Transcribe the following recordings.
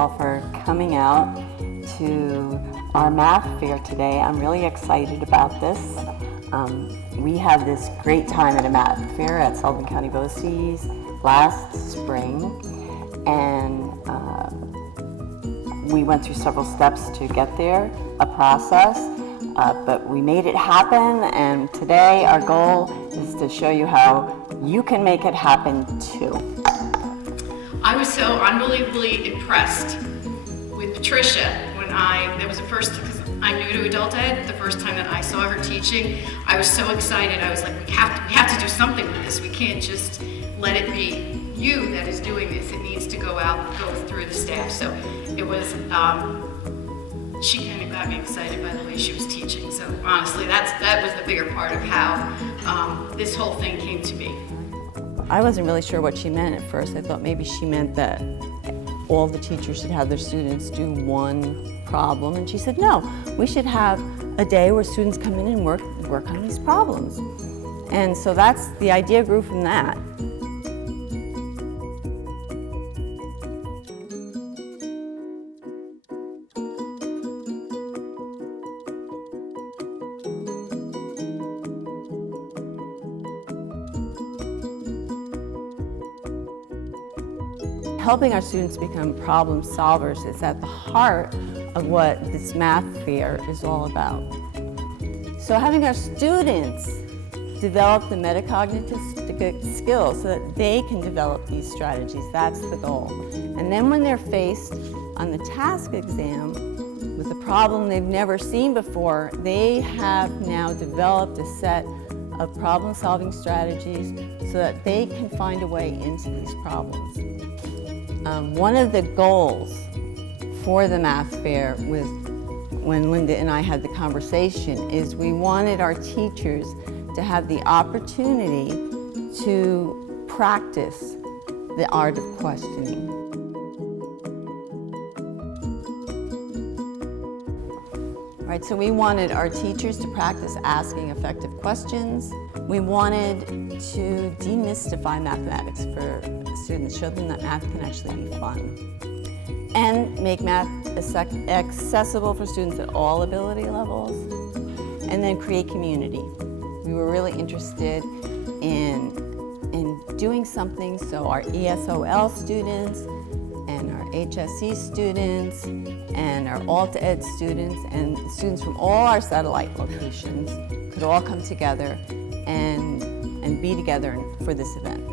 all for coming out to our math fair today. I'm really excited about this. We had this great time at a math fair at Sullivan County BOCES last spring, and we went through several steps to get there, a process, but we made it happen, and today our goal is to show you how you can make it happen too. I was so unbelievably impressed with Patricia when that was the first, because I'm new to adult ed, the first time that I saw her teaching. I was so excited. I was like, we have to do something with this. We can't just let it be you that is doing this. It needs to go out, go through the staff. So it was, she kind of got me excited by the way she was teaching. So honestly, that was the bigger part of how this whole thing came to be. I wasn't really sure what she meant at first. I thought maybe she meant that all the teachers should have their students do one problem. And she said, no, we should have a day where students come in and work on these problems. And so the idea grew from that. Helping our students become problem solvers is at the heart of what this math fair is all about. So having our students develop the metacognitive skills so that they can develop these strategies, that's the goal. And then when they're faced on the task exam with a problem they've never seen before, they have now developed a set of problem-solving strategies so that they can find a way into these problems. One of the goals for the math fair when Linda and I had the conversation is we wanted our teachers to have the opportunity to practice the art of questioning. Right, so we wanted our teachers to practice asking effective questions. We wanted to demystify mathematics for students, show them that math can actually be fun, and make math accessible for students at all ability levels, and then create community. We were really interested in doing something so our ESOL students and our HSE students and our Alt Ed students and students from all our satellite locations could all come together and be together for this event.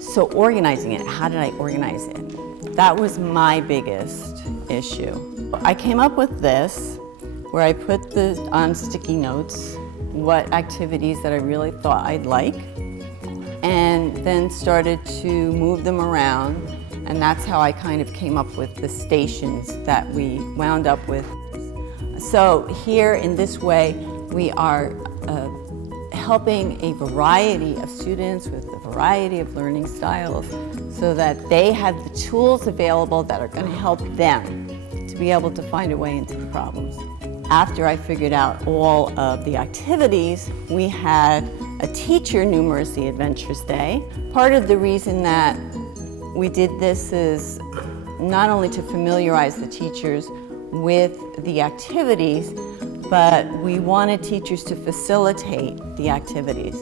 So organizing it, how did I organize it? That was my biggest issue. I came up with this, where I put on sticky notes what activities that I really thought I'd like, and then started to move them around, and that's how I kind of came up with the stations that we wound up with. So here in this way, we are helping a variety of students with a variety of learning styles so that they have the tools available that are going to help them to be able to find a way into the problems. After I figured out all of the activities, we had a teacher numeracy adventures day. Part of the reason that we did this is not only to familiarize the teachers with the activities, but we wanted teachers to facilitate the activities.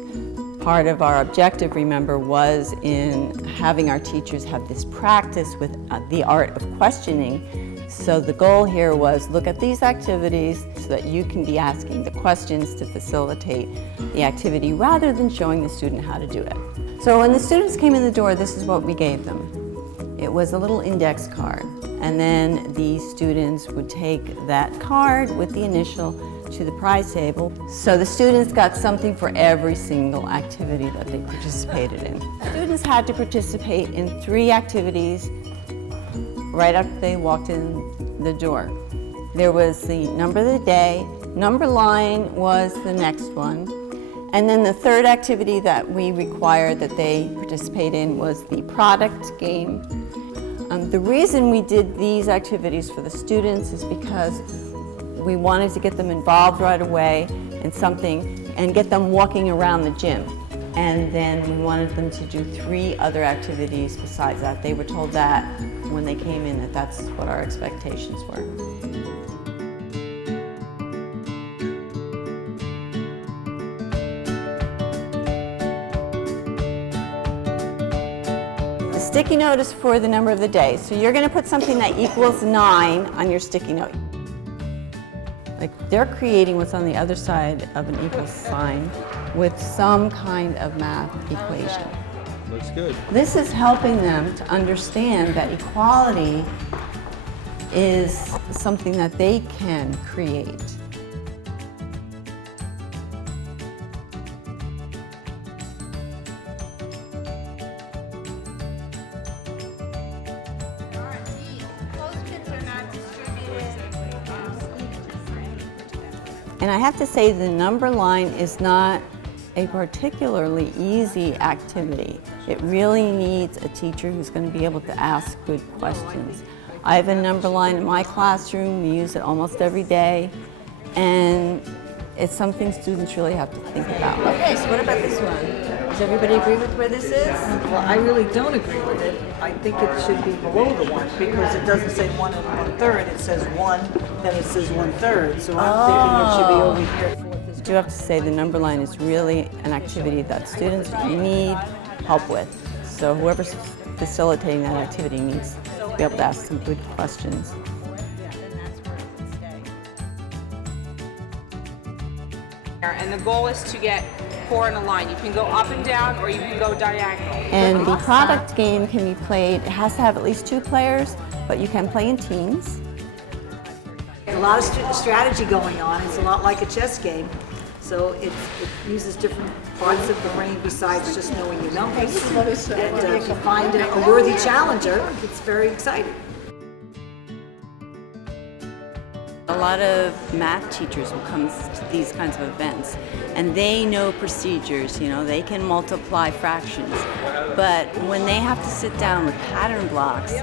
Part of our objective, remember, was in having our teachers have this practice with the art of questioning. So the goal here was look at these activities so that you can be asking the questions to facilitate the activity rather than showing the student how to do it. So when the students came in the door, this is what we gave them. It was a little index card, and then the students would take that card with the initial to the prize table. So the students got something for every single activity that they participated in. Students had to participate in 3 activities right after they walked in the door. There was the number of the day, number line was the next one, and then the third activity that we required that they participate in was the product game. The reason we did these activities for the students is because we wanted to get them involved right away in something and get them walking around the gym. And then we wanted them to do 3 other activities besides that. They were told that when they came in, that that's what our expectations were. The sticky note is for the number of the day. So you're going to put something that equals 9 on your sticky note. Like they're creating what's on the other side of an equal sign with some kind of math equation. Looks good. This is helping them to understand that equality is something that they can create. And I have to say the number line is not a particularly easy activity. It really needs a teacher who's going to be able to ask good questions. I have a number line in my classroom. We use it almost every day. And it's something students really have to think about. Okay, so what about this one? Does everybody agree with where this is? Well, I really don't agree with it. I think it should be below the 1 because it doesn't say 1 and 1/3. It says 1, then it says 1/3. So I'm thinking it should be over here. I do have to say the number line is really an activity that students need help with. So whoever's facilitating that activity needs to be able to ask some good questions. And the goal is to get 4 in a line. You can go up and down or you can go diagonal. And the product game can be played, it has to have at least 2 players, but you can play in teams. There's a lot of strategy going on. It's a lot like a chess game. So it uses different parts of the brain besides just knowing your numbers. And if you find a worthy challenger, it's very exciting. A lot of math teachers will come to these kinds of events and they know procedures, you know, they can multiply fractions. But when they have to sit down with pattern blocks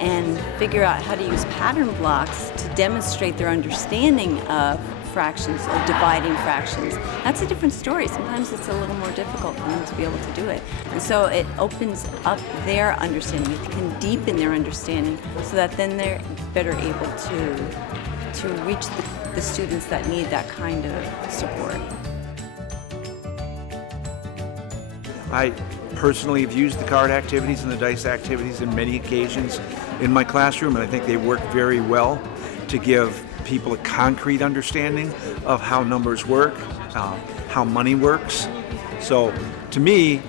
and figure out how to use pattern blocks to demonstrate their understanding of fractions or dividing fractions, that's a different story. Sometimes it's a little more difficult for them to be able to do it. And so it opens up their understanding. It can deepen their understanding so that then they're better able to reach the students that need that kind of support. I personally have used the card activities and the dice activities in many occasions in my classroom, and I think they work very well to give people a concrete understanding of how numbers work, how money works. So to me,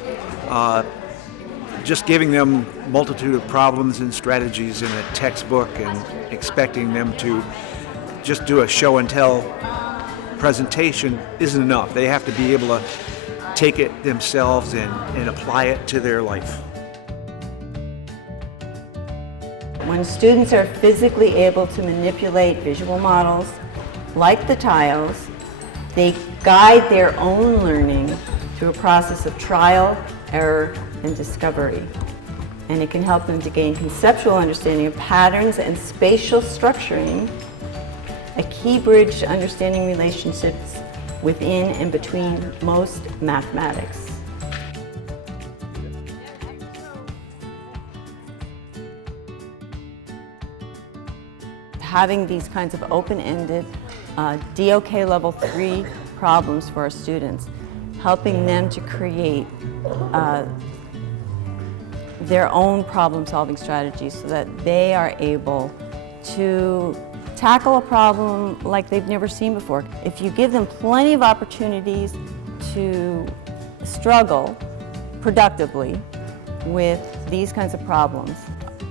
just giving them multitude of problems and strategies in a textbook and expecting them to just do a show and tell presentation isn't enough. They have to be able to take it themselves and apply it to their life. When students are physically able to manipulate visual models, like the tiles, they guide their own learning through a process of trial, error, and discovery. And it can help them to gain conceptual understanding of patterns and spatial structuring, a key bridge to understanding relationships within and between most mathematics. Having these kinds of open-ended DOK level 3 problems for our students, helping them to create their own problem-solving strategies so that they are able to tackle a problem like they've never seen before. If you give them plenty of opportunities to struggle productively with these kinds of problems,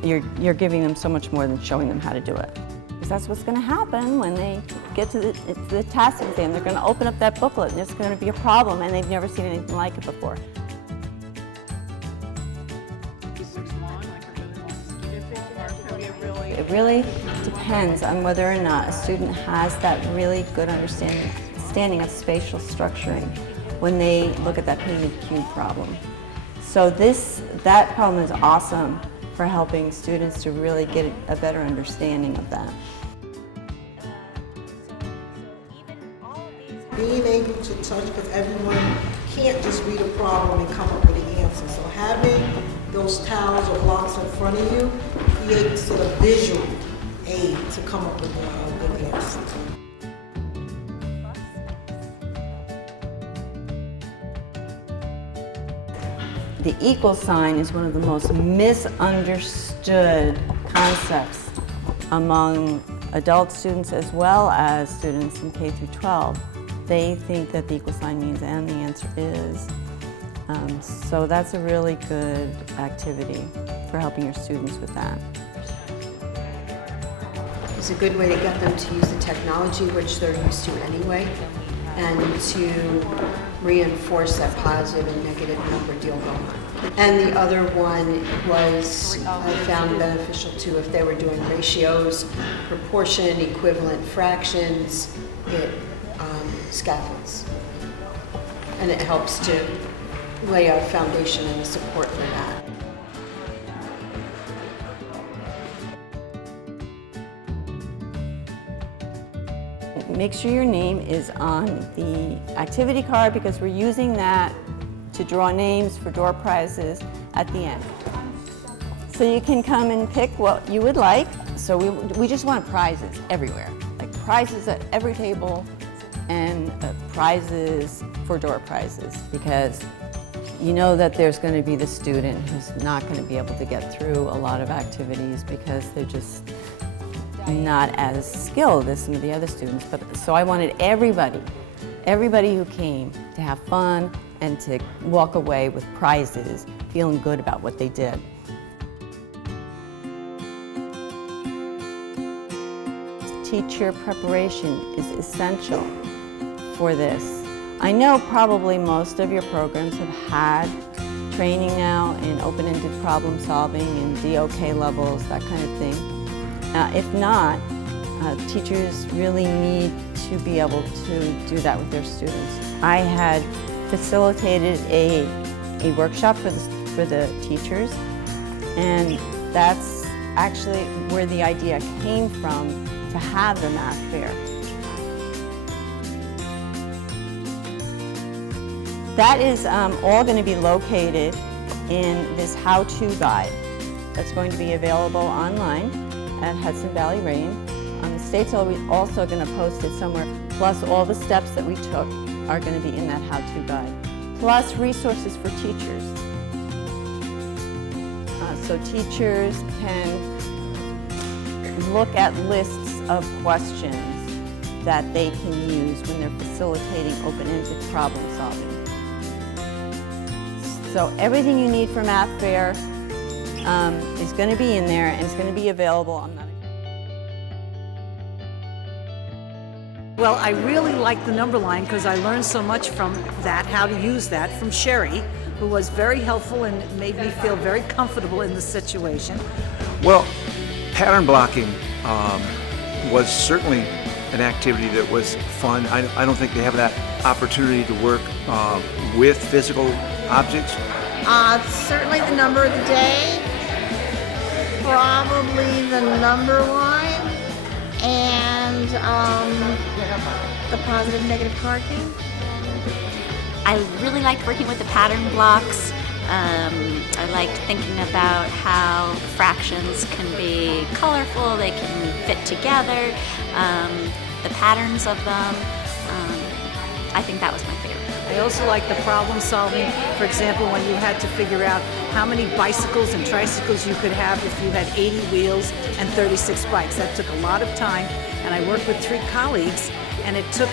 you're giving them so much more than showing them how to do it. Because that's what's going to happen when they get to the task exam. They're going to open up that booklet and there's going to be a problem and they've never seen anything like it before. It really depends on whether or not a student has that really good understanding of spatial structuring when they look at that painted cube problem. So that problem is awesome for helping students to really get a better understanding of that. being able to touch, because everyone can't just read a problem and come up with an answer. So having those tiles or blocks in front of you creates sort of visual aid to come up with a good answer. The equal sign is one of the most misunderstood concepts among adult students as well as students in K through 12. They think that the equal sign means and, the answer is. So that's a really good activity for helping your students with that. It's a good way to get them to use the technology, which they're used to anyway, and to reinforce that positive and negative number deal going on. And the other one was, I found beneficial too, if they were doing ratios, proportion, equivalent fractions, it scaffolds. And it helps to lay a foundation and support for that. Make sure your name is on the activity card because we're using that to draw names for door prizes at the end. So you can come and pick what you would like. So we just want prizes everywhere, like prizes at every table and prizes for door prizes, because you know that there's going to be the student who's not going to be able to get through a lot of activities because they're just not as skilled as some of the other students. But so I wanted everybody who came to have fun and to walk away with prizes, feeling good about what they did. Teacher preparation is essential for this. I know probably most of your programs have had training now in open-ended problem solving and DOK levels, that kind of thing. If not, teachers really need to be able to do that with their students. I had facilitated a workshop for the teachers, and that's actually where the idea came from, to have the math fair. That is all going to be located in this how-to guide that's going to be available online at Hudson Valley Rain. The state's also going to post it somewhere, plus all the steps that we took are going to be in that how-to guide, plus resources for teachers. So teachers can look at lists of questions that they can use when they're facilitating open-ended problem solving. So everything you need for Math Fair is going to be in there, and it's going to be available on that. Well, I really like the number line because I learned so much from that, how to use that, from Sherry, who was very helpful and made me feel very comfortable in the situation. Well, pattern blocking was certainly an activity that was fun. I don't think they have that opportunity to work with physical objects. Certainly the number of the day, probably the number line, and the positive negative card game. I really liked working with the pattern blocks. I liked thinking about how fractions can be colorful, they can fit together, the patterns of them. I think that was my favorite. I also like the problem solving. For example, when you had to figure out how many bicycles and tricycles you could have if you had 80 wheels and 36 bikes. That took a lot of time, and I worked with 3 colleagues, and it took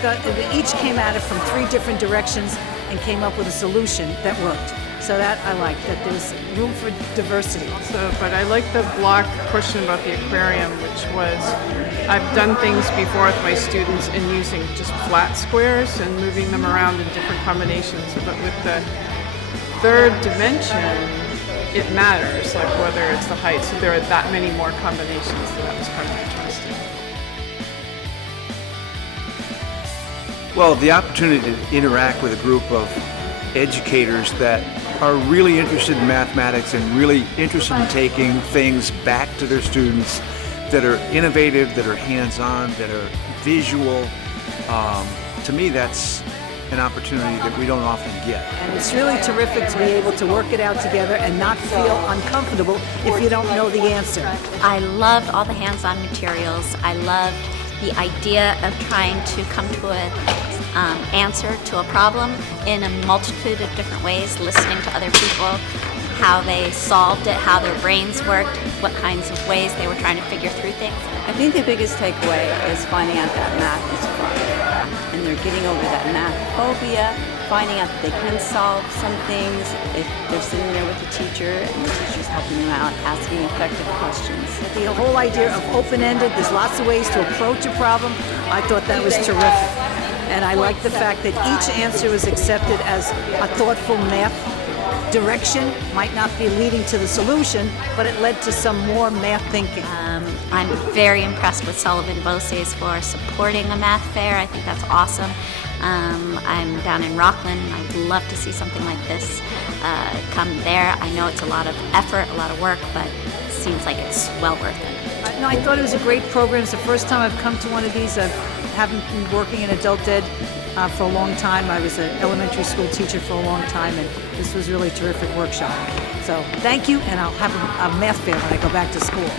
each came at it from 3 different directions and came up with a solution that worked. So that I like, that there's room for diversity. But I like the block question about the aquarium, which was, I've done things before with my students in using just flat squares and moving them around in different combinations. But with the third dimension, it matters, like whether it's the height. So there are that many more combinations, so that was kind of interesting. Well, the opportunity to interact with a group of educators that are really interested in mathematics and really interested in taking things back to their students, that are innovative, that are hands-on, that are visual, to me, that's an opportunity that we don't often get. And it's really terrific to be able to work it out together and not feel uncomfortable if you don't know the answer. I loved all the hands-on materials. I loved the idea of trying to come to a answer to a problem in a multitude of different ways, listening to other people, how they solved it, how their brains worked, what kinds of ways they were trying to figure through things. I think the biggest takeaway is finding out that math is fun. And they're getting over that math phobia, finding out that they can solve some things if they're sitting there with the teacher and the teacher's helping them out, asking effective questions. The whole idea of open-ended, there's lots of ways to approach a problem. I thought that was terrific. And I like the fact that each answer was accepted as a thoughtful math direction. Might not be leading to the solution, but it led to some more math thinking. I'm very impressed with Sullivan Boses for supporting a math fair. I think that's awesome. I'm down in Rockland, and I'd love to see something like this come there. I know it's a lot of effort, a lot of work, but it seems like it's well worth it. No, I thought it was a great program. It's the first time I've come to one of these. I haven't been working in adult ed for a long time. I was an elementary school teacher for a long time, and this was really a terrific workshop. So thank you, and I'll have a math fair when I go back to school.